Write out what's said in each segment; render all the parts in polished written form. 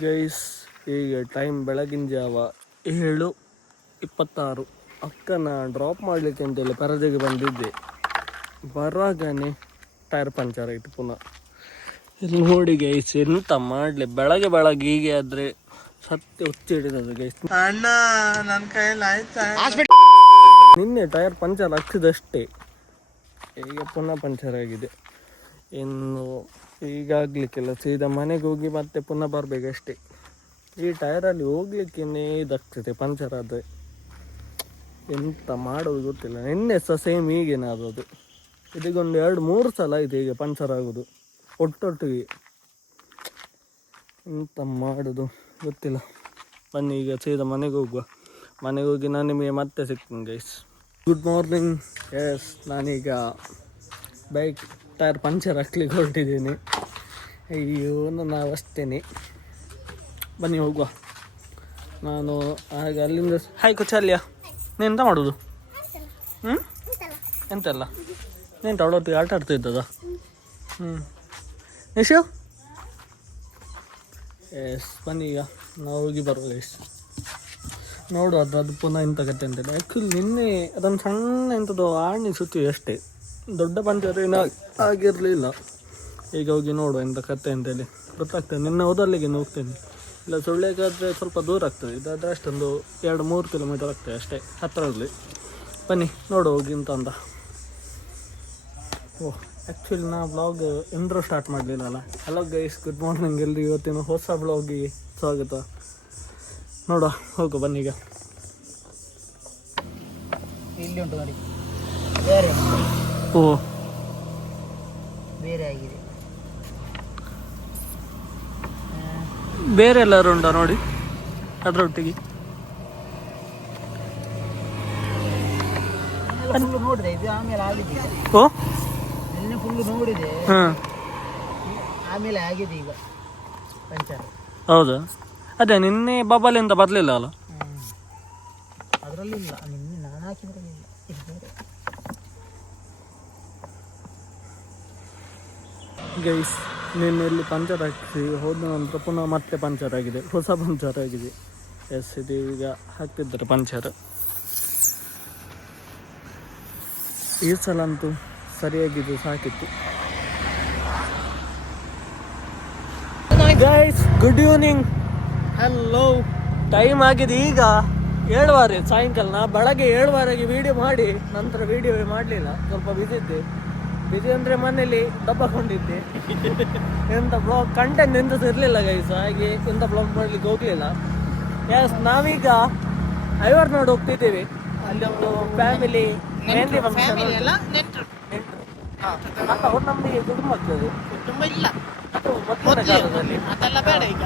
Guys ಈಗ time ಬೆಳಗಿನ ಜಾವ 7:26. ಅಕ್ಕನ ಡ್ರಾಪ್ ಮಾಡಲಿಕ್ಕೆ ಅಂತೇಳಿ ಪರದೆಗೆ ಬಂದಿದ್ದೆ. ಬರುವಾಗನೇ ಟೈರ್ ಪಂಚರ್ ಆಯಿತು ಪುನಃ. ಇಲ್ಲಿ ನೋಡಿ ಗೈಸ್, ಎಂತ ಮಾಡಲಿ, ಬೆಳಗ್ಗೆ ಹೀಗೆ ಆದರೆ ಸತ್ಯ ಹುಚ್ಚಿ ಹಿಡಿದದು ಗೈಸ್. ಅಣ್ಣ ನನ್ನ ಕೈಯಲ್ಲಿ ಆಯ್ತಾ? ನಿನ್ನೆ ಟೈರ್ ಪಂಚರ್ ಆಗ್ತಿದಷ್ಟೇ, ಈಗ ಪುನಃ ಪಂಚರ್ ಆಗಿದೆ. ಇನ್ನು ಈಗ ಆಗಲಿಕ್ಕಿಲ್ಲ, ಸೀದಾ ಮನೆಗೆ ಹೋಗಿ ಮತ್ತೆ ಪುನಃ ಬರಬೇಕಷ್ಟೇ. ಈ ಟೈರಲ್ಲಿ ಹೋಗ್ಲಿಕ್ಕೇ ಇದಾಗ್ತದೆ ಪಂಚರ್ ಆದರೆ, ಎಂತ ಮಾಡೋದು ಗೊತ್ತಿಲ್ಲ. ನಿನ್ನೆ ಸಹ ಸೇಮ್ ಹೀಗೇನೆ ಆಗೋದು. ಇದಕ್ಕೊಂದು 2-3 ಸಲ ಇದೆ ಈಗ ಪಂಚರ್ ಆಗೋದು ಒಟ್ಟೊಟ್ಟಿಗೆ. ಎಂತ ಮಾಡೋದು ಗೊತ್ತಿಲ್ಲ. ಬನ್ನಿ ಈಗ ಸೀದಾ ಮನೆಗೆ ಹೋಗುವ. ಮನೆಗೆ ಹೋಗಿ ನಾನು ನಿಮಗೆ ಮತ್ತೆ ಸಿಗ್ತೀನಿ ಗೈಸ್. Good morning. ಎಸ್, ನಾನೀಗ ಬೈಕ್ ಟೈರ್ ಪಂಚರ್ ಹಾಕ್ಲಿಕ್ಕೆ ಹೊರಟಿದ್ದೀನಿ. ಅಯ್ಯೋ ನಾನು ಅಷ್ಟೇನೆ. ಬನ್ನಿ ಹೋಗುವ. ನಾನು ಆಗ ಅಲ್ಲಿಂದ ಹಾಯ್ ಕೊಚ್ಚಲ್ಯ, ನೀನು ಎಂತ ಮಾಡೋದು? ಎಂತೆಲ್ಲ ನೀನು ಅವಳೊತ್ತಿಗೆ ಆಟ ಆಡ್ತಾ ಇದ್ದದ? ನಿಶು ಎಸ್, ಬನ್ನಿ ಈಗ ನಾವು ಹೋಗಿ ಬರುವ ಗೈಸ್. ನೋಡು ಅದು ಪುನಃ ಇಂಥ ಕತೆ ಅಂತೇಳಿ. ಆ್ಯಕ್ಚುಲಿ ನಿನ್ನೆ ಅದೊಂದು ಸಣ್ಣ ಎಂಥದ್ದು ಆಣಿ ಸುತ್ತಿ ಅಷ್ಟೇ, ದೊಡ್ಡ ಪಂಚರ್ ಏನೂ ಆಗಿರಲಿಲ್ಲ. ಈಗ ಹೋಗಿ ನೋಡುವ ಎಂಥ ಕತೆ ಅಂತೇಳಿ ಗೊತ್ತಾಗ್ತದೆ. ನಿನ್ನೆ ಹೋದಲ್ಲಿಗೆ ಹೋಗ್ತೇನೆ. ಇಲ್ಲ ಸುಳ್ಳೆಗಾದರೆ ಸ್ವಲ್ಪ ದೂರ ಆಗ್ತದೆ, ಇದಾದರೆ ಅಷ್ಟೊಂದು 2-3 ಕಿಲೋಮೀಟರ್ ಆಗ್ತದೆ ಅಷ್ಟೇ ಹತ್ತಿರದಲ್ಲಿ. ಬನ್ನಿ ನೋಡು ಹೋಗಿ ಅಂತ. ಓಹ್, ಆ್ಯಕ್ಚುಲಿ ನಾ ಬ್ಲಾಗ್ ಇಂಟ್ರೋ ಸ್ಟಾರ್ಟ್ ಮಾಡಲಿಲ್ಲಲ್ಲ. ಹಲೋ ಗೈಸ್, ಗುಡ್ ಮಾರ್ನಿಂಗ್ ಎಲ್ರಿ. ಇವತ್ತಿನ ಹೊಸ ಬ್ಲಾಗಿಗೆ ಸ್ವಾಗತ. ನೋಡುವ, ಹೋಗು ಬನ್ನಿ ಈಗ. ಇಲ್ಲಿ ಉಂಟು ನೋಡಿ, ಬೇರೆ ಓ ಬೇರೆ ಆಗಿದೆ. ಬೇರೆ ಎಲ್ಲರೂ ಉಂಟಾ ನೋಡಿ ಅದರೊಟ್ಟಿಗೆ? ನೋಡಿದೆ ಇದು, ಆಮೇಲೆ ಆಗಿದೆ. ಓ, ನಿನ್ನೆ ಫುಲ್ಲು ನೋಡಿದೆ, ಹಾಂ, ಆಮೇಲೆ ಆಗಿದೆ ಈಗ ಪಂಚರ್. ಹೌದಾ? ಅದೇ ನಿನ್ನೆ ಬಬಲ್ ಎಂತ ಬರಲಿಲ್ಲ ಅಲ್ಲ ಅದರಲ್ಲಿ? ಇಲ್ಲ, ನಿನ್ನೆ ನಾನು ಹಾಕಿದ್ರಲ್ಲಿಲ್ಲ. ಗೈಸ್, ನಿನ್ನೆ ಇಲ್ಲಿ ಪಂಚರ್ ಹಾಕಿ ಹೋದ ನಂತರ ಪುನಃ ಮತ್ತೆ ಪಂಚರ್ ಆಗಿದೆ, ಹೊಸ ಪಂಚರ್ ಆಗಿದೆ. ಎಸ್, ಇದು ಈಗ ಹಾಕ್ತಿದ್ದಾರೆ ಪಂಚರ್. ಈ ಸಲ ಅಂತೂ ಸರಿಯಾಗಿದ್ದು ಸಾಕಿತ್ತು. Guys, good evening. Hello, time ಆಗಿದೆ ಈಗ 7:15 ಸಾಯಂಕಾಲ. ನಾ ಬೆಳಗ್ಗೆ 7:15ಗೆ ವೀಡಿಯೋ ಮಾಡಿ ನಂತರ ವೀಡಿಯೋ ಮಾಡಲಿಲ್ಲ, ಸ್ವಲ್ಪ ಬಿಸಿ ಇದ್ದೆ. ಬಿಸಿ ಅಂದರೆ ಮನೇಲಿ ದಬ್ಬಕೊಂಡಿದ್ದೆ. ಎಂಥ ಬ್ಲಾಗ್ ಕಂಟೆಂಟ್ ಎಂತ ಇರಲಿಲ್ಲ ಗೈಸ್, ಹಾಗೆ ಎಂಥ ಬ್ಲಾಗ್ ಮಾಡಲಿಕ್ಕೆ ಹೋಗಲಿಲ್ಲ. ಎಸ್, ನಾವೀಗ ಐವರ್ನಾಡು ಹೋಗ್ತಿದ್ದೇವೆ. ಅಲ್ಲಿ ಒಂದು ಫ್ಯಾಮಿಲಿ ಮೆಹಂದಿ ಫಂಕ್ಷನ್. ನೆಂಟರು ಅವ್ರು ನಮಗೆ ಕುಟುಂಬ ಆಗ್ತದೆ, ಕುಟುಂಬ ಇಲ್ಲ ಮಕ್ಕಳ ಕಾಲದಲ್ಲಿ. ಅದೆಲ್ಲ ಬೇಡ ಈಗ.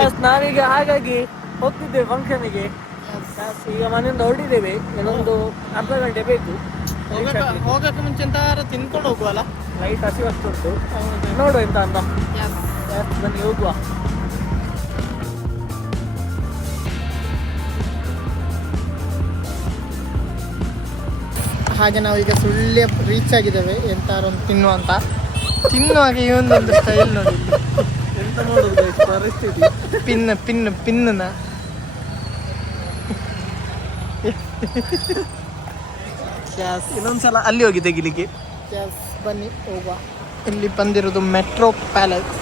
ಎಸ್, ನಾವೀಗ ಹಾಗಾಗಿ ಹೋಗ್ತಿದ್ದೇವೆ ಫಂಕ್ಷನಿಗೆ. ಈಗ ಮನೆಯಿಂದ ಹೊರಟಿದ್ದೇವೆ, ಇನ್ನೊಂದು ಅರ್ಧ ಗಂಟೆ ಬೇಕು. ಹೋಗಕ್ಕೆ ಮುಂಚೆ ಎಂತಾರು ತಿನ್ಕೊಂಡು ಹೋಗುವಲ್ಲ, ಲೈಟ್ ಹಸಿವಷ್ಟುಂಟು. ನೋಡು ಎಂತ ಅಂತ. ಬನ್ನಿ ಹೋಗುವ. ಹಾಗೆ ನಾವು ಈಗ ಸುಳ್ಳೆ ರೀಚ್ ಆಗಿದ್ದೇವೆ. ಎಂತಾರು ಒಂದು ತಿನ್ನುವಾಗ ಈ ಒಂದೊಂದು ಸ್ಟೈಲ್ ನೋಡಿ. ಎಂತ ಮಾಡೋದು ಪರಿಸ್ಥಿತಿ. ಪಿನ್ನ ಇನ್ನೊಂದ್ಸಲ ಅಲ್ಲಿ ಹೋಗಿ ತೆಗಿಲಿಕ್ಕೆ. ಬನ್ನಿ ಹೋಗುವ. ಇಲ್ಲಿ ಬಂದಿರೋದು ಮೆಟ್ರೋ ಪ್ಯಾಲೇಸ್.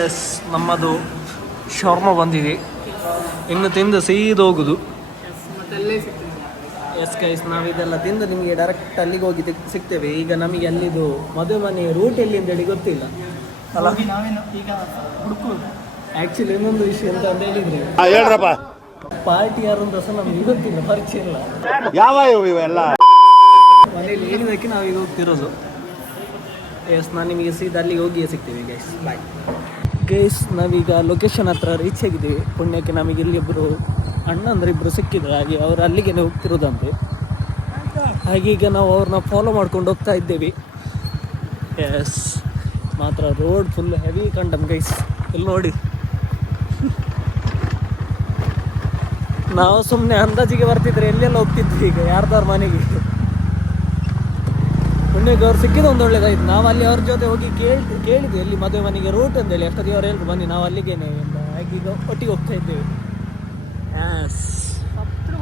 ಎಸ್, ನಮ್ಮದು ಶರ್ಮ ಬಂದಿದೆ, ಇನ್ನು ತಿಂದು ಸೀದ ಹೋಗುದು. ಎಸ್ ಗೈಸ್, ನಾವಿದೆಲ್ಲ ತಿಂದು ನಿಮಗೆ ಡೈರೆಕ್ಟ್ ಅಲ್ಲಿಗೆ ಹೋಗಿ ಸಿಗ್ತೇವೆ. ಈಗ ನಮಗೆ ಅಲ್ಲಿದು ಮದುವೆ ಮನೆ ರೂಟ್ ಎಲ್ಲಿ ಅಂತೇಳಿ ಗೊತ್ತಿಲ್ಲ ಅಲ್ಲ. ಈಗ ಹುಡುಕುವುದು. ಆ್ಯಕ್ಚುಲಿ ಇನ್ನೊಂದು ವಿಷಯ ಅಂತ ಹೇಳಿದ್ರೆ, ಹೇಳ್ರಪ್ಪ, ಪಾರ್ಟಿ ಯಾರು ಅಂತ ಸಹ ನಮ್ಗೆ ಗೊತ್ತಿಲ್ಲ, ಪರಿಚಯ ಇಲ್ಲ. ಯಾವ ಇವೆಲ್ಲ ಮನೇಲಿ ಹೇಳಿದಕ್ಕೆ ನಾವೀಗ ಹೋಗ್ತಿರೋದು. ಎಸ್, ನಾನು ನಿಮಗೆ ಸೀದಾ ಅಲ್ಲಿಗೆ ಹೋಗಿಯೇ ಸಿಗ್ತೀವಿ ಗೈಸ್. Bye guys. ನಾವೀಗ ಲೊಕೇಶನ್ ಹತ್ರ ರೀಚ್ ಆಗಿದ್ದೀವಿ. ಪುಣ್ಯಕ್ಕೆ ನಮಗೆ ಇಲ್ಲಿಬ್ಬರು ಅಣ್ಣ ಅಂದರೆ ಇಬ್ಬರು ಸಿಕ್ಕಿದ್ರು, ಹಾಗೆ ಅವರು ಅಲ್ಲಿಗೆ ಹೋಗ್ತಿರೋದಂತೆ. ಹಾಗೆ ಈಗ ನಾವು ಅವ್ರನ್ನ ಫಾಲೋ ಮಾಡ್ಕೊಂಡು ಹೋಗ್ತಾ ಇದ್ದೇವೆ. ಎಸ್, ಮಾತ್ರ road full heavy condemn guys. ಇಲ್ಲಿ ನೋಡಿ, ನಾವು ಸುಮ್ಮನೆ ಅಂದಾಜಿಗೆ ಬರ್ತಿದ್ರೆ ಎಲ್ಲೆಲ್ಲ ಹೋಗ್ತಿದ್ವಿ. ಈಗ ಯಾರ್ದಾರ ಮನೆಗೆ ಪುಣ್ಯಕ್ಕೆ ಅವ್ರು ಸಿಕ್ಕಿದ ಒಂದು ಒಳ್ಳೇದಾಯ್ತು. ನಾವು ಅಲ್ಲಿ ಅವ್ರ ಜೊತೆ ಹೋಗಿ ಕೇಳಿದ್ವಿ ಎಲ್ಲಿ ಮದುವೆ ಮನೆಗೆ ರೂಟ್ ಅಂತೇಳಿ. ಅಷ್ಟೊತ್ತಿಗೆ ಅವ್ರು ಹೇಳಿದ್ರು ಬನ್ನಿ ನಾವು ಅಲ್ಲಿಗೇನೆ ಅಂತ. ಹಾಗೆ ಈಗ ಒಟ್ಟಿಗೆ ಹೋಗ್ತಾ ಇದ್ದೇವೆ.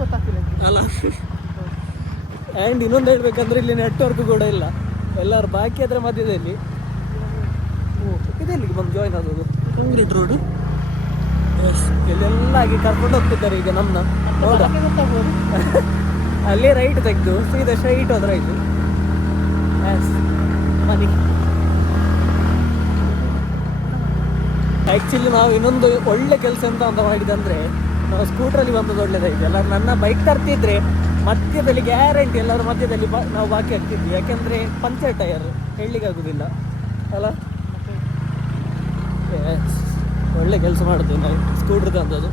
ಗೊತ್ತಾಗ್ತಿಲ್ಲ ಅಲ್ಲ. ಆ್ಯಂಡ್ ಇನ್ನೊಂದು ಹೇಳ್ಬೇಕಂದ್ರೆ ಇಲ್ಲಿ ನೆಟ್ವರ್ಕ್ ಕೂಡ ಇಲ್ಲ. ಎಲ್ಲರೂ ಬಾಕಿ ಆದರೆ ಮಧ್ಯದಲ್ಲಿ ಇದೆಲ್ಲಿಗೆ ಬಂದು ಜಾಯ್ನ್ ಆಗೋದು ಕಂಗ್ರೀಟ್ ರೋಡು. ಎಸ್, ಇಲ್ಲೆಲ್ಲ ಆಗಿ ಕರ್ಕೊಂಡು ಹೋಗ್ತಿದ್ದಾರೆ ಈಗ ನಮ್ಮನ್ನ. ಹೌದಾ, ಗೊತ್ತಾಗ್ಬೋದು. ಅಲ್ಲೇ ರೈಟ್ ತೆಗೆದು ಸೀದಾ ಸ್ಟ್ರೈಟ್ ಹೋದ್ರೆ ಆಯ್ತು. ಎಸ್, ಮನೆ. ಆ್ಯಕ್ಚುಲಿ ನಾವು ಇನ್ನೊಂದು ಒಳ್ಳೆ ಕೆಲಸ ಅಂತ ಮಾಡಿದಂದರೆ ನಾವು ಸ್ಕೂಟ್ರಲ್ಲಿ ಬಂದದ್ದು ಒಳ್ಳೇದಾಯ್ತು. ಎಲ್ಲರೂ ನನ್ನ ಬೈಕ್ ತರ್ತಿದ್ರೆ ಮಧ್ಯದಲ್ಲಿ ಗ್ಯಾರಂಟಿ ಎಲ್ಲರೂ ಮಧ್ಯದಲ್ಲಿ ನಾವು ಬಾಕಿ ಆಗ್ತಿದ್ವಿ. ಯಾಕೆಂದರೆ ಪಂಚರ್ ಟಯರ್ ಹೇಳಲಿಕ್ಕಾಗೋದಿಲ್ಲ ಅಲ್ಲ. ಎಸ್, ಒಳ್ಳೆ ಕೆಲಸ ಮಾಡಿದ್ವಿ ನಾವು ಸ್ಕೂಟ್ರ್ ತಂದದ್ದು.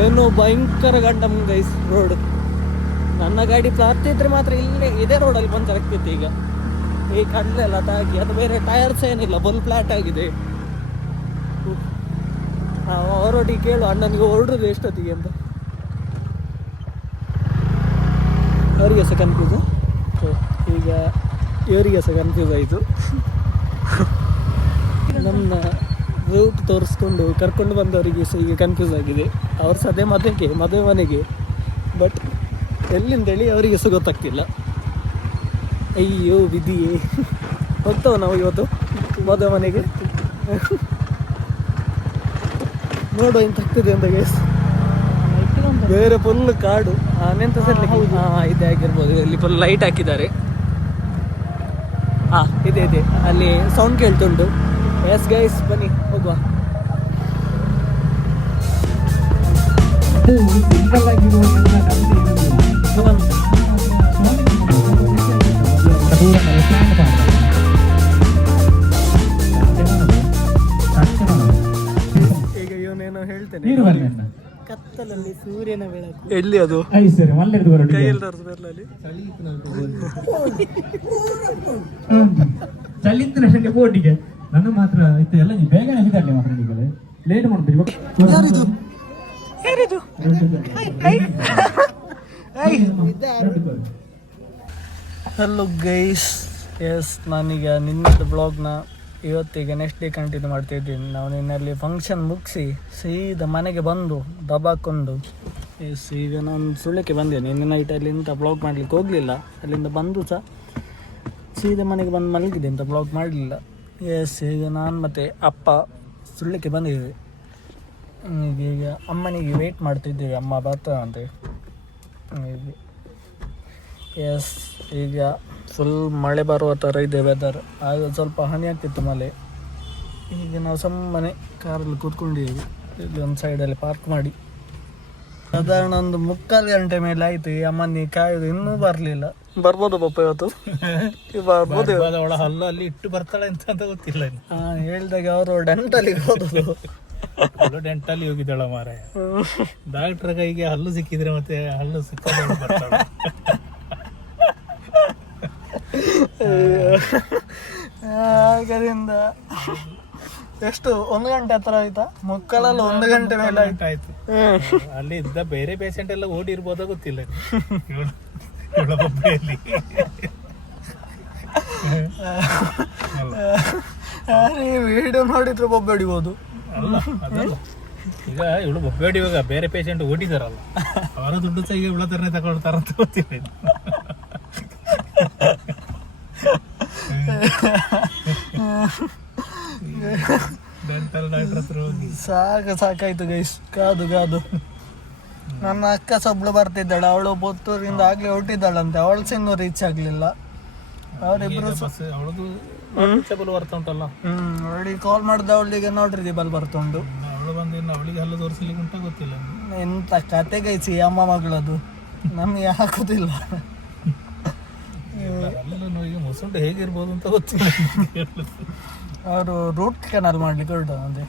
ಏನು ಭಯಂಕರ ಗಂಡ ಗೈಸ್ ರೋಡ್. ನನ್ನ ಗಾಡಿ ತರ್ತಿದ್ರೆ ಮಾತ್ರ ಇದೇ ರೋಡಲ್ಲಿ ಪಂಚರ್ ಆಗ್ತಿತ್ತು. ಈಗ ಈ ಕಡ್ಲೆಲ್ಲ ತಾಗಿ ಅದು ಬೇರೆ ಟಯರ್ಸ್ ಏನಿಲ್ಲ, ಫುಲ್ ಫ್ಲಾಟ್ ಆಗಿದೆ. ಅವರೊಟ್ಟಿಗೆ ಕೇಳು ಅಣ್ಣನಿಗೆ ಹೊರಡ್ರದು ಎಷ್ಟೊತ್ತಿಗೆ ಅಂತ. ಅವರಿಗೆ ಸಹ ಕನ್ಫ್ಯೂಸ್. ಈಗ ಇವರಿಗೆ ಸಹ ಕನ್ಫ್ಯೂಸ್ ಆಯಿತು. ನಮ್ಮ ರೂಟ್ ತೋರಿಸ್ಕೊಂಡು ಕರ್ಕೊಂಡು ಬಂದವರಿಗೆ ಸಹ ಈಗ ಕನ್ಫ್ಯೂಸ್ ಆಗಿದೆ. ಅವ್ರು ಸಹ ಅದೇ ಮದುವೆ ಮನೆಗೆ, ಬಟ್ ಎಲ್ಲಿಂದೇಳಿ ಅವರಿಗೆ ಸಹ ಗೊತ್ತಾಗ್ತಿಲ್ಲ. ಅಯ್ಯೋ ವಿಧಿಯೇ. ಹೋಗ್ತಾವ ನಾವು ಇವತ್ತು ಮದುವೆ ಮನೆಗೆ. ನೋಡು ಎಂತ ಆಗ್ತಿದೆ ಅಂತ ಗೈಸ್. ಬೇರೆ ಫುಲ್ ಕಾಡು. ನೆಂತ ಸರ್ ಇದೇ ಆಗಿರ್ಬೋದು. ಇಲ್ಲಿ ಫುಲ್ ಲೈಟ್ ಹಾಕಿದ್ದಾರೆ. ಇದೆ ಅಲ್ಲಿ ಸೌಂಡ್ ಕೇಳ್ತುಂಟು. ಎಸ್ ಗೈಸ್, ಬನ್ನಿ ಹೋಗುವ. ಈಗ ಇವನೇನೋ ಹೇಳ್ತೇನೆ. ಕತ್ತಲಲ್ಲಿ ಸೂರ್ಯನ ಬೆಳಕು. ಎಲ್ಲಿ ಅದು ಕೈಯಲ್ಲಿ ತರಿಸಿ ಬರಲಲ್ಲಿ ಚಲಿಂದ್ರ ಬೋಟಿಗೆ ನನ್ನ ಮಾತ್ರ ಇತ್ತು ಎಲ್ಲ ಬೇಗನೆ ಆಗಿದ್ದಾರೆ ಮಾತ್ರ ನಿಮಗೆ ಲೇಟ್ ಮಾಡ್ತೀವಿ. Hello guys. ಎಸ್, ನಾನೀಗ ನಿನ್ನದು ಬ್ಲಾಗ್ನ ಇವತ್ತಿಗೆ ನೆಕ್ಸ್ಟ್ ಡೇ ಕಂಟಿನ್ಯೂ ಮಾಡ್ತಾಯಿದ್ದೀನಿ. ನಾವು ನಿನ್ನಲ್ಲಿ ಫಂಕ್ಷನ್ ಮುಗಿಸಿ ಸೀದಾ ಮನೆಗೆ ಬಂದು ದಬಾಕೊಂಡು ಎಸ್ ಈಗ ನಾನು ಸುಳ್ಯಕ್ಕೆ ಬಂದೆ. ನಿನ್ನೆ ನೈಟ್ ಅಲ್ಲಿಂದ ಬ್ಲಾಗ್ ಮಾಡಲಿಕ್ಕೆ ಹೋಗಲಿಲ್ಲ. ಅಲ್ಲಿಂದ ಬಂದು ಸಹ ಸೀದಾ ಮನೆಗೆ ಬಂದು ಮಲಗಿದೆ ಅಂತ ಬ್ಲಾಗ್ ಮಾಡಲಿಲ್ಲ. ಎಸ್, ಈಗ ನಾನು ಮತ್ತು ಅಪ್ಪ ಸುಳ್ಯಕ್ಕೆ ಬಂದಿದ್ದೇವೆ. ಈಗ ಅಮ್ಮನಿಗೆ ವೆಯ್ಟ್ ಮಾಡ್ತಿದ್ದೇವೆ, ಅಮ್ಮ ಬರ್ತಾರಂತೆ. ಎಸ್, ಈಗ ಫುಲ್ ಮಳೆ ಬರುವ ಥರ ಇದೆ ವೆದರ್. ಆಗ ಸ್ವಲ್ಪ ಹಾನಿ ಆಗ್ತಿತ್ತು ಮಳೆ. ಈಗ ನಾವು ಸುಮ್ಮನೆ ಕಾರಲ್ಲಿ ಕೂತ್ಕೊಂಡಿದ್ದೀವಿ. ಇಲ್ಲಿ ಒಂದು ಸೈಡಲ್ಲಿ ಪಾರ್ಕ್ ಮಾಡಿ ಸಾಧಾರಣ ಒಂದು 3/4 ಗಂಟೆ ಮೇಲೆ ಆಯಿತು. ಈ ಅಮ್ಮನಿ ಕಾಯೋದು ಇನ್ನೂ ಬರಲಿಲ್ಲ. ಬರ್ಬೋದು ಪಪ್ಪ ಇವತ್ತು? ಬರ್ಬೋದು. ಅವಳ ಹಲ್ಲು ಅಲ್ಲಿ ಇಟ್ಟು ಬರ್ತಾಳೆ ಅಂತ ಗೊತ್ತಿಲ್ಲ. ಹೇಳ್ದಾಗ ಅವರು ಡೆಂಟಲಿಗೆ ಹೋದದು. ಡೆಂಟಲ್ಲಿ ಹೋಗಿದ್ದಾಳ ಮಾರ. ಡಾಕ್ಟ್ರ ಕೈಗೆ ಹಲ್ಲು ಸಿಕ್ಕಿದ್ರೆ ಮತ್ತೆ ಹಲ್ಲು ಸಿಕ್ಕಾಗ ಬರ್ತಾಳೆ. ಆದ್ದರಿಂದ ಎಷ್ಟು 1 ಗಂಟೆ ಹತ್ರ ಆಯ್ತಾ? ಮುಕ್ಕಳಲ್ಲಿ 1 ಗಂಟೆ ಮೇಲೆ ಆಯ್ತು. ಅಲ್ಲಿ ಇದ್ದ ಬೇರೆ ಪೇಷಂಟ್ ಎಲ್ಲ ಓಡಿ ಇರ್ಬೋದ ಗೊತ್ತಿಲ್ಲ. ವಿಡಿಯೋ ನೋಡಿದ್ರೆ ಬೊಬ್ಬೆ ಹೊಡಿಬೋದು. ಅಲ್ಲ ಅದಲ್ಲ, ಈಗ ಇವಳು ಬೊಬ್ಬೆ ಹೊಡಿಯುವಾಗ ಬೇರೆ ಪೇಷಂಟ್ ಓಡಿದಾರಲ್ಲ, ಅವರ ದುಡ್ಡು ಸಹ ಈಗ ಇವಳ ತರನೇ ತಗೊಳ್ತಾರಂತ ಗೊತ್ತಿಲ್ಲ. ಸಾಕಾಯ್ತು ಗೈಸ್, ಕಾದು. ನನ್ನ ಅಕ್ಕ ಸೊಬ್ಳು ಬರ್ತಿದ್ದಾಳೆ. ಅವಳು ಪುತ್ತೂರಿಂದ ಆಗ್ಲೇ ಹೊರಟಿದ್ದಾಳಂತೆ. ಅವಳು ಸಹ ಇನ್ನೂ ರೀಚ್ ಆಗ್ಲಿಲ್ಲ. ಅವರಿಬ್ರು ಬರ್ತಾ ಉಂಟಲ್ಲ. ಅವಳಿಗೆ ಕಾಲ್ ಮಾಡಿದ, ಅವಳಿಗೆ ನೋಡ್ರಿ ಬಲ್ ಬರ್ತುಂಟು. ಅವಳು ಬಂದು ಅವಳಿಗೆ ಹಲ್ಲು ತೋರಿಸ್ಲಿಕ್ಕೆ ಉಂಟ ಗೊತ್ತಿಲ್ಲ. ಎಂತ ಕತೆ ಗೈಸಿ ಅಮ್ಮ ಮಗಳದು, ನಮಗೆ ಹಾಕುದಿಲ್ಲ. ಮೊಸಂಡು ಹೇಗಿರ್ಬೋದು ಅಂತ ಗೊತ್ತಿಲ್ಲ. ಅವರು ರೂಟ್ ಕೆನಾಲ್ ಮಾಡ್ಲಿಕ್ಕೆ ಹೊರಟಂತೆ.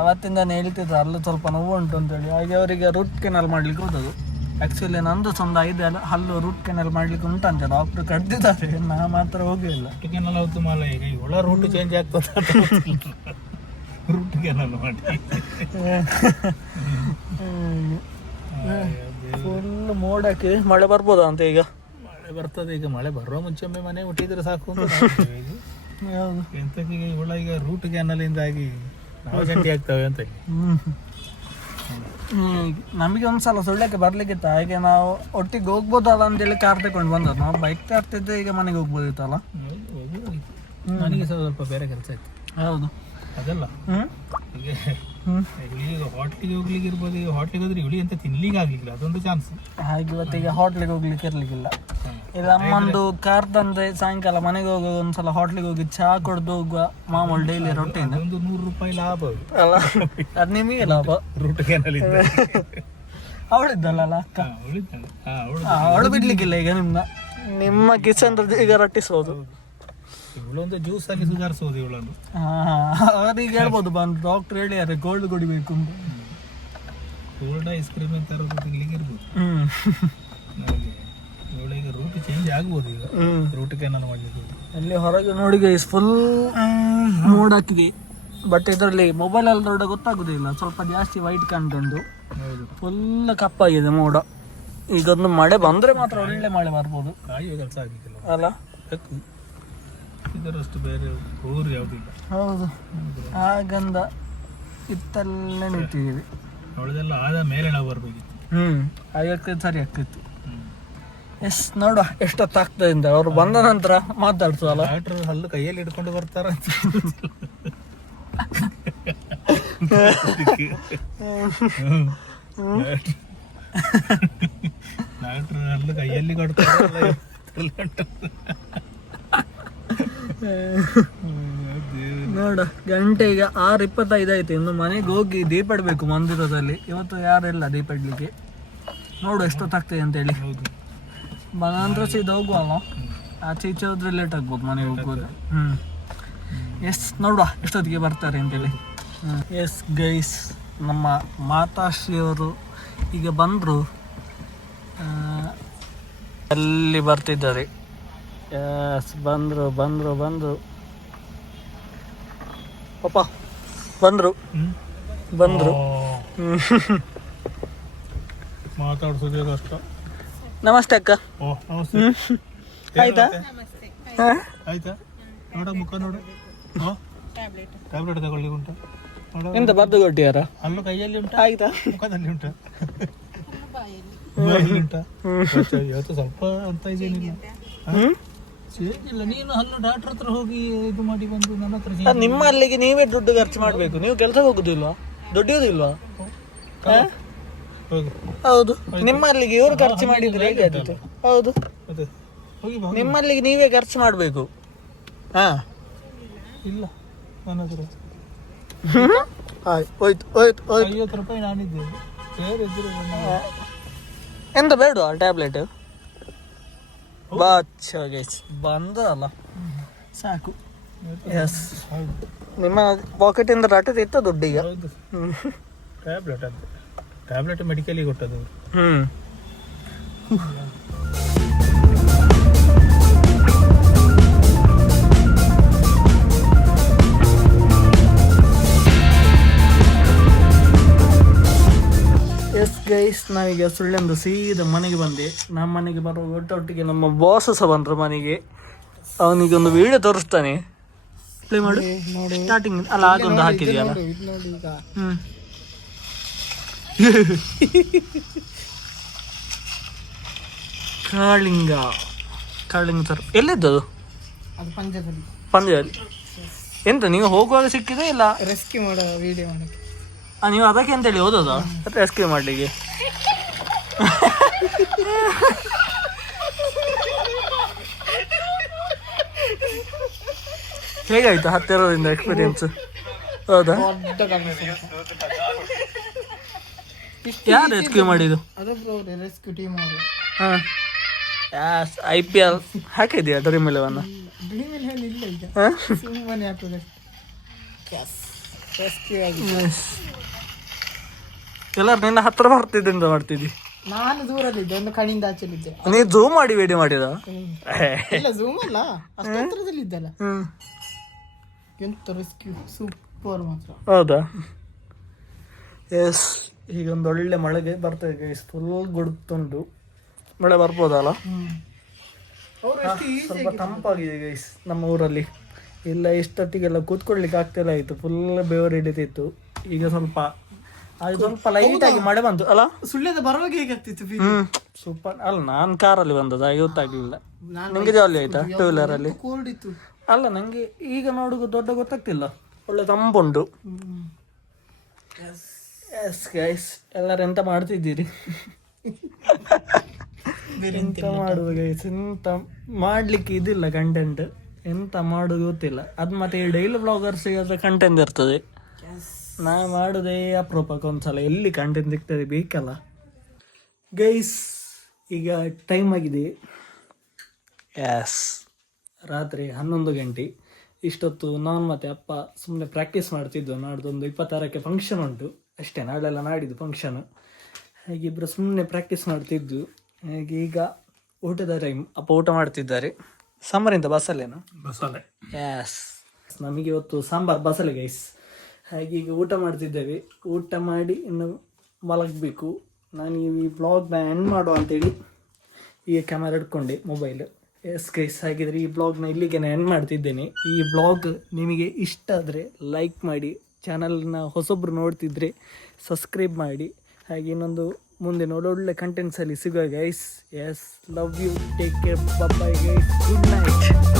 ಅವತ್ತಿಂದಾನೆ ಹೇಳ್ತಿದ್ರು ಅಲ್ಲೂ ಸ್ವಲ್ಪ ನೋವು ಉಂಟು ಅಂತೇಳಿ. ಹಾಗೆ ಅವರಿಗೆ ರೂಟ್ ಕೆನಾಲ್ ಮಾಡ್ಲಿಕ್ಕೆ ಹೋದದು. ಆ್ಯಕ್ಚುಲಿ ನಂದು ಸ್ವಂತ ಇದೆ ಹಲ್ಲು ರೂಟ್ ಕೆನಾಲ್ ಮಾಡ್ಲಿಕ್ಕೆ ಉಂಟಂತೆ. ಡಾಕ್ಟ್ರು ಕಡ್ದಿದ್ದಾರೆ, ನಾ ಮಾತ್ರ ಹೋಗಲಿಲ್ಲ. ಕೆನಾಲ್ ಹೌದು ಮಾಲ. ಈಗ ಇವಳ ರೂಟ್ ಚೇಂಜ್ ಆಗ್ತದೆ. ರೂಟ್ ಕೆನಾಲ್ ಮಾಡಿ ಫುಲ್ ಫುಲ್ ಮೋಡಕ್ಕೆ ಮಳೆ ಬರ್ಬೋದಾ ಅಂತ ಈಗ. ಮಳೆ ಬರ್ತದೆ ಈಗ, ಮಳೆ ಬರುವ ಮುಂಚೆ ಒಮ್ಮೆ ಮನೆ ಮುಟ್ಟಿದ್ರೆ ಸಾಕು ಅಂತ ನಾವಿದ್ದೇವೆ ಈಗ. ಯಾವುದು ಎಂತಕ್ಕೆ ಇವಳ ಈಗ ರೂಟ್ ಕ್ಯಾನಲಿಂದಾಗಿ ನಾವು ಗಂಟೆ ಆಗ್ತವೆ ಅಂತ. ನಮಗೆ ಒಂದ್ಸಲ ಸುಳ್ಯಕ್ಕೆ ಬರ್ಲಿಕ್ಕಿತ್ತ, ಹಾಗೆ ನಾವು ಒಟ್ಟಿಗೆ ಹೋಗ್ಬೋದಲ್ಲ ಅಂತೇಳಿ ಕಾರ್ ತಗೊಂಡು ಬಂದದ್ದು. ನಾವು ಬೈಕ್ ತರ್ತಿದ್ದೆ, ಈಗ ಮನೆಗೆ ಹೋಗ್ಬೋದಿತ್ತಲ್ಲ. ನನಗೆ ಸ್ವಲ್ಪ ಬೇರೆ ಕೆಲಸ ಇತ್ತು. ಹೌದು ಅದಲ್ಲ ಈಗ ಈಗ ಹೋಟ್ಲಿಗೆ ಹೋಗ್ಲಿಕ್ಕೆ ಇರ್ಬೋದು. ಈಗ ಹೋಟ್ಲಿಗೆ ಹೋದ್ರೆ ಇವಳಿ ಅಂತ ತಿನ್ಲಿಕ್ಕೆ ಆಗ್ಲಿಲ್ಲ, ಅದೊಂದು ಚಾನ್ಸ್. ಹಾಗೆ ಇವತ್ತೀಗ ಹೋಟ್ಲಿಗೆ ಹೋಗ್ಲಿಕ್ಕೆ ಇರ್ಲಿಕ್ಕಿಲ್ಲ. ಇಲ್ಲ ಅಮ್ಮಂದು ಕಾರ್ ತಂದ್ರೆ ಸಾಯಂಕಾಲ ಮನೆಗೆ ಹೋಗುವಾಗ ಒಂದ್ಸಲ ಹೋಟ್ಲಿಗೆ ಹೋಗಿ ಚಹಾ ಕುಡ್ದು ಹೋಗುವ ಮಾಮೂಲು ಡೈಲಿ ರೊಟ್ಟಿನ. ಒಂದು 100 ರೂಪಾಯಿ ಲಾಭ ಅಲ್ಲ, ಅದು ನಿಮಗೆ ಲಾಭ. ರೂಟ್ ಕ್ಯಾನಲಿಂದ ಅವಳಿದ್ದಲ್ಲ ಅಕ್ಕ, ಅವಳು ಬಿಡ್ಲಿಕ್ಕಿಲ್ಲ ಈಗ ನಿಮ್ಮ ಕಿಚನ್ ಈಗ ರಟ್ಟಿಸೋದು. ಇವಳೊಂದು ಜ್ಯೂಸ್ ಅಲ್ಲಿ ಸುಧಾರಿಸೋದು ಇವಳನ್ನು. ಅವ್ರಿಗೆ ಹೇಳ್ಬೋದು ಬಂದು ಡಾಕ್ಟರ್ ಹೇಳಿಯಾರೆ ಗೋಲ್ಡ್ ಕುಡಿಬೇಕು ಅಂತ. ಗೋಲ್ಡ್ ಐಸ್ ಕ್ರೀಮ್ ಅಂತ ತಿನ್ಲಿಕ್ಕೆ ಇರ್ಬೋದು. ಇವಳಿಗೆ ರೂಟ್ ಚೇಂಜ್ ಆಗ್ಬೋದು ಈಗ, ರೂಟ್ ಕ್ಯಾನಲ್ ಮಾಡ್ಲಿಕ್ಕೆ. ಅಲ್ಲಿ ಹೊರಗೆ ನೋಡಿ ಗೈಸ್ ಫುಲ್ ಮೋಡಾಕಿಗೆ. ಬಟ್ ಇದರಲ್ಲಿ ಮೊಬೈಲಲ್ಲಿ ದೊಡ್ಡ ಗೊತ್ತಾಗೋದಿಲ್ಲ, ಸ್ವಲ್ಪ ಜಾಸ್ತಿ ವೈಟ್ ಕಂಟೆಂಟು. ಫುಲ್ ಕಪ್ಪಾಗಿದೆ ಮೋಡ. ಈಗೊಂದು ಮಳೆ ಬಂದರೆ ಮಾತ್ರ ಒಳ್ಳೆ ಮಳೆ ಬರ್ಬೋದು. ಕಾಯುವ ಕೆಲಸ ಆಗಿಲ್ಲ ಅಲ್ಲ, ಇದರಷ್ಟು ಬೇರೆ ಊರು ಯಾವುದಿಲ್ಲ. ಹೌದು, ಆಗಂದ ಇತ್ತಲ್ಲೇ ನಿಂತಿದ್ದೀವಿ. ಅವಳದೆಲ್ಲ ಆದ ಮೇಲೆ ನಾವು ಬರ್ಬೇಕಿತ್ತು. ಆಗಕ್ಕೆ ಸರಿ ಆಗ್ತಿತ್ತು. ಎಸ್, ನೋಡುವ ಎಷ್ಟೊತ್ತಾಗ್ತದೆ ಅಂತ. ಅವ್ರು ಬಂದ ನಂತರ ಮಾತಾಡ್ತದಲ್ಲ. ಡಾಕ್ಟರ್ ಹಲ್ಲು ಕೈಯಲ್ಲಿ ಹಿಡ್ಕೊಂಡು ಬರ್ತಾರ ಅಂತ ಡಾಕ್ಟರ್ ಹಲ್ಲು ಕೈಯಲ್ಲಿ ಕೊಡ್ತಾರ. ನೋಡ ಗಂಟೆ ಈಗ 6:25 ಆಯ್ತು. ಇನ್ನು ಮನೆಗೆ ಹೋಗಿ ದೀಪ ಇಡಬೇಕು ಮಂದಿರದಲ್ಲಿ. ಇವತ್ತು ಯಾರೆಲ್ಲ ದೀಪ ಇಡ್ಲಿಕ್ಕೆ. ನೋಡು ಎಷ್ಟೊತ್ತಾಗ್ತದೆ ಅಂತೇಳಿ. ನಂತರ ಸೀದಾ ಹೋಗುವಲ್ಲ, ಆಚೆ ಈಚೆ ಹೋದ್ರೆ ಲೇಟ್ ಆಗ್ಬೋದು ಮನೆಗೆ ಹೋಗ್ಬೋದು. ಎಸ್, ನೋಡುವ ಎಷ್ಟೊತ್ತಿಗೆ ಬರ್ತಾರೆ ಅಂತೇಳಿ. ಎಸ್ ಗೈಸ್, ನಮ್ಮ ಮಾತಾಶ್ರೀಯವರು ಈಗ ಬಂದರು, ಅಲ್ಲಿ ಬರ್ತಿದ್ದಾರೆ. ಎಸ್, ಬಂದರು ಪಾಪ ಬಂದರು. ಮಾತಾಡ್ಸೋದೇ ಕಷ್ಟ. ನಮಸ್ತೆ ಅಕ್ಕ. ಆಯ್ತಾ? ಆಯ್ತಾ? ನೋಡ ಮುಖ ನೋಡು. ಟ್ಯಾಬ್ಲೆಟ್ ತಗೊಳ್ಳಿ ಉಂಟು. ಎಂತ ಬರ್ದು ಕೊಟ್ಟಿಯಾರ? ಹಲ್ಲು ಕೈಯಲ್ಲಿ ಉಂಟು. ಆಯ್ತಾ? ಮುಖದಲ್ಲಿ ಉಂಟು. ಬಾಯಲ್ಲಿ ಉಂಟು. ಇವತ್ತು ಸ್ವಲ್ಪ ಅಂತ ಇದೇನಿಲ್ಲ. ಇಲ್ಲ, ನೀನು ಹಲ್ಲು ಡಾಕ್ಟರ್ ಹತ್ರ ಹೋಗಿ ಇದು ಮಾಡಿ ಬಂದು ನನ್ನ ಹತ್ರ. ನಿಮ್ಮ ಅಲ್ಲಿಗೆ ನೀವೇ ದುಡ್ಡು ಖರ್ಚು ಮಾಡಬೇಕು. ನೀವು ಕೆಲಸ ಹೋಗುದಿಲ್ವಾ? ದುಡಿಯೋದಿಲ್ವಾ? ಹೌದು, ನಿಮ್ಮ ಅಲ್ಲಿಗೆ ಇವರು ಖರ್ಚು ಮಾಡಿದ್ರೆ ಹೇಗೆ ಆದಿತ್ತು? ಹೌದು, ನಿಮ್ಮಲ್ಲಿಗೆ ನೀವೇ ಖರ್ಚು ಮಾಡಬೇಕು. ಇಲ್ಲ, ನನ್ನ ಹತ್ರ ಹೋಯ್ತು 50 ರೂಪಾಯಿ ನಾನಿದ್ದೇನೆ. ಬೇರೆ ಇದ್ರೆ ಎಂತ ಬೇಡ ಟ್ಯಾಬ್ಲೆಟ್ ಬಂದಲ್ಲ ಸಾಕು. ಎಸ್, ನಿಮ್ಮ ಪಾಕೆಟಿಂದ ರಾಟೆ ಇತ್ತ ದುಡ್ಡು ಈಗ. ಟ್ಯಾಬ್ಲೆಟ್ ಅಂತ ಟ್ಯಾಬ್ಲೆಟ್ ಮೆಡಿಕಲಿಗೆ ಕೊಟ್ಟದ್ದು. ಎಸ್ ಗೈಸ್, ನಾವೀಗ ಸುಳ್ಳೆಂದು ಸೀದಾ ಮನೆಗೆ ಬಂದೆ. ನಮ್ಮ ಮನೆಗೆ ಬರೋ ಒಟ್ಟೊಟ್ಟಿಗೆ ನಮ್ಮ ಬಾಸ್ ಸಹ ಬಂದರು ಮನೆಗೆ. ಅವನಿಗೆ ಒಂದು ವಿಡಿಯೋ ತೋರಿಸ್ತಾನೆ. ಪ್ಲೇ ಮಾಡು. ಸ್ಟಾರ್ಟಿಂಗ್ ಅಲ್ಲ, ಆಗೊಂದು ಹಾಕಿದೆಯಲ್ಲ. ಕಾಳಿಂಗ ಸರ್ ಎಲ್ಲಿದ್ದದು? ಪಂದ್ಯದಲ್ಲಿ. ಎಂತ ನೀವು ಹೋಗುವಾಗ ಸಿಕ್ಕಿದೆ ಇಲ್ಲ ರೆಸ್ಕ್ಯೂ ಮಾಡೋ ವಿಡಿಯೋ ಮಾಡೋಕ್ಕೆ? ನೀವು ಅದಕ್ಕೆ ಅಂತೇಳಿ ಓದೋದಾ ರೆಸ್ಕ್ಯೂ ಮಾಡಲಿಕ್ಕೆ? ಹೇಗಾಯ್ತು ಹತ್ತಿರದಿಂದ ಎಕ್ಸ್ಪೀರಿಯನ್ಸ್? ಹೌದಾ? ಯಾರು ರೆಸ್ಕ್ಯೂ ಮಾಡಿದ್ದು? ರೆಸ್ಕ್ಯೂ ಟೀಮ್ ಅವರು. ಹಾಂ, IPL ಹಾಕಿದ್ಯಾ ಡ್ರೀಮ್ 11? ಇಲ್ಲ, ಈಗ ಸುಮ್ಮನೆ ಆಗ್ತದೆ. ಎಲ್ಲರೂ ನಿನ್ನ ಹತ್ರ ಬರ್ತಿದ್ದಿಂದ ಮಾಡ್ತಿದ್ದಿ. ನಾನು ದೂರಲ್ಲಿದ್ದೆ, ಒಂದು ಕಣಿಂದ ಆಚೆಲಿದ್ದೆ. ನೀವು ಝೂಮ್ ಮಾಡಿ ವಿಡಿಯೋ ಮಾಡಿದ? ಇಲ್ಲ, ಝೂಮ್ ಅಲ್ಲ, ಅಷ್ಟು ಹತ್ರದಲ್ಲಿದ್ದಲ್ಲ. ಎಂತ ರೆಸ್ಕ್ಯೂ ಸೂಪರ್ ಮಾತ್ರ. ಹೌದಾ? ಎಸ್, ಈಗ ಒಂದು ಒಳ್ಳೆ ಮಳೆಗೆ ಬರ್ತದೆ ಗೈಸ್. ಫುಲ್ ಗುಡುತ್ತುಂಟು. ಮಳೆ ಬರ್ಬೋದಲ್ಲ? ಅವರು ಎಷ್ಟು ಸ್ವಲ್ಪ ತಂಪಾಗಿದೆ ಗೈಸ್ ನಮ್ಮ ಊರಲ್ಲಿ. ಇಲ್ಲ ಇಷ್ಟೊತ್ತಿಗೆಲ್ಲ ಕೂತ್ಕೊಳ್ಲಿಕ್ಕೆ ಆಗ್ತಿಲ್ಲ, ಆಯಿತು ಫುಲ್ ಬೆವರು ಹಿಡಿತಿತ್ತು. ಈಗ ಸ್ವಲ್ಪ ಅದು ಸ್ವಲ್ಪ ಲೈಟ್ ಆಗಿ ಮಳೆ ಬಂತು ಅಲ್ಲ. ಸುಳ್ಯದ ಬರುವಾಗ ಹೇಗಾಗ್ತಿತ್ತು? ಸೂಪರ್ ಅಲ್ಲ, ನಾನು ಕಾರಲ್ಲಿ ಬಂದದ್ದು, ಹಾಗೆ ಗೊತ್ತಾಗ್ಲಿಲ್ಲ. ನಿಂಗೆ ಜಾಲಿ ಆಯ್ತಾ ಟೂ ವೀಲರ್ ಅಲ್ಲಿ? ಕೋಲ್ಡ್ ಇತ್ತು. ಅಲ್ಲ ನಂಗೆ ಈಗ ನೋಡುದು ದೊಡ್ಡ ಗೊತ್ತಾಗ್ತಿಲ್ಲ, ಒಳ್ಳೆ ತಂಪುಂಟು. ಎಸ್ ಗೈಸ್, ಎಲ್ಲರೂ ಎಂತ ಮಾಡ್ತಿದ್ದೀರಿ? ಎಂತ ಮಾಡುವ ಗೈಸ್, ಎಂತ ಮಾಡ್ಲಿಕ್ಕೆ ಇದಿಲ್ಲ ಕಂಟೆಂಟ್, ಎಂತ ಮಾಡೋದು ಗೊತ್ತಿಲ್ಲ. ಅದು ಮತ್ತೆ ಈ ಡೈಲಿ ಬ್ಲಾಗರ್ಸ್ ಕಂಟೆಂಟ್ ಇರ್ತದೆ, ನಾ ಮಾಡೋದೇ ಅಪರೂಪಕ್ಕೆ ಒಂದ್ಸಲ. ಎಲ್ಲಿ ಕಂಟೆಂಟ್ ಸಿಗ್ತದೆ ಬೇಕಲ್ಲ ಗೈಸ್. ಈಗ ಟೈಮ್ ಆಗಿದೆ, ಎಸ್ ರಾತ್ರಿ 11 ಗಂಟೆ. ಇಷ್ಟೊತ್ತು ನಾನು ಮತ್ತು ಅಪ್ಪ ಸುಮ್ಮನೆ ಪ್ರಾಕ್ಟೀಸ್ ಮಾಡ್ತಿದ್ದು. ನಾಡ್ದೊಂದು 26ಕ್ಕೆ ಫಂಕ್ಷನ್ ಉಂಟು ಅಷ್ಟೇ, ನಾಳೆಲ್ಲ ನಾಡಿದ್ದು ಫಂಕ್ಷನ್. ಹಾಗೆ ಇಬ್ಬರು ಸುಮ್ಮನೆ ಪ್ರಾಕ್ಟೀಸ್ ಮಾಡ್ತಿದ್ದು. ಹಾಗೆ ಈಗ ಊಟದ ಟೈಮ್. ಅಪ್ಪ ಊಟ ಮಾಡ್ತಿದ್ದಾರೆ. ಸಾಂಬಾರಿಂತ ಬಸಳೆನಾ? ಬಸಳೆ. ಎಸ್, ನಮಗೆ ಇವತ್ತು ಸಾಂಬಾರು ಬಸಳೆ ಗೈಸ್. ಹಾಗೆ ಈಗ ಊಟ ಮಾಡ್ತಿದ್ದೇವೆ. ಊಟ ಮಾಡಿ ಇನ್ನು ಮಲಗಬೇಕು. ನಾನು ಈ ಬ್ಲಾಗ್ನ ಎಂಡ್ ಮಾಡುವ ಅಂತೇಳಿ ಈಗ ಕ್ಯಾಮರಾ ಹಿಡ್ಕೊಂಡೆ, ಮೊಬೈಲ್. ಎಸ್ ಗೈಸ್, ಹಾಗಿದ್ರೆ ಈ ಬ್ಲಾಗ್ನ ಇಲ್ಲಿಗೆ ಎಂಡ್ ಮಾಡ್ತಿದ್ದೇನೆ. ಈ ಬ್ಲಾಗ್ ನಿಮಗೆ ಇಷ್ಟ ಆದರೆ ಲೈಕ್ ಮಾಡಿ, ಚಾನಲ್ನ ಹೊಸೊಬ್ಬರು ನೋಡ್ತಿದ್ರೆ ಸಬ್ಸ್ಕ್ರೈಬ್ ಮಾಡಿ. ಹಾಗೆ ಇನ್ನೊಂದು ಮುಂದಿನ ಒಳ್ಳೊಳ್ಳೆ ಕಂಟೆಂಟ್ಸಲ್ಲಿ ಸಿಗುವ guys. Yes, love you, take care, bye guys, good night.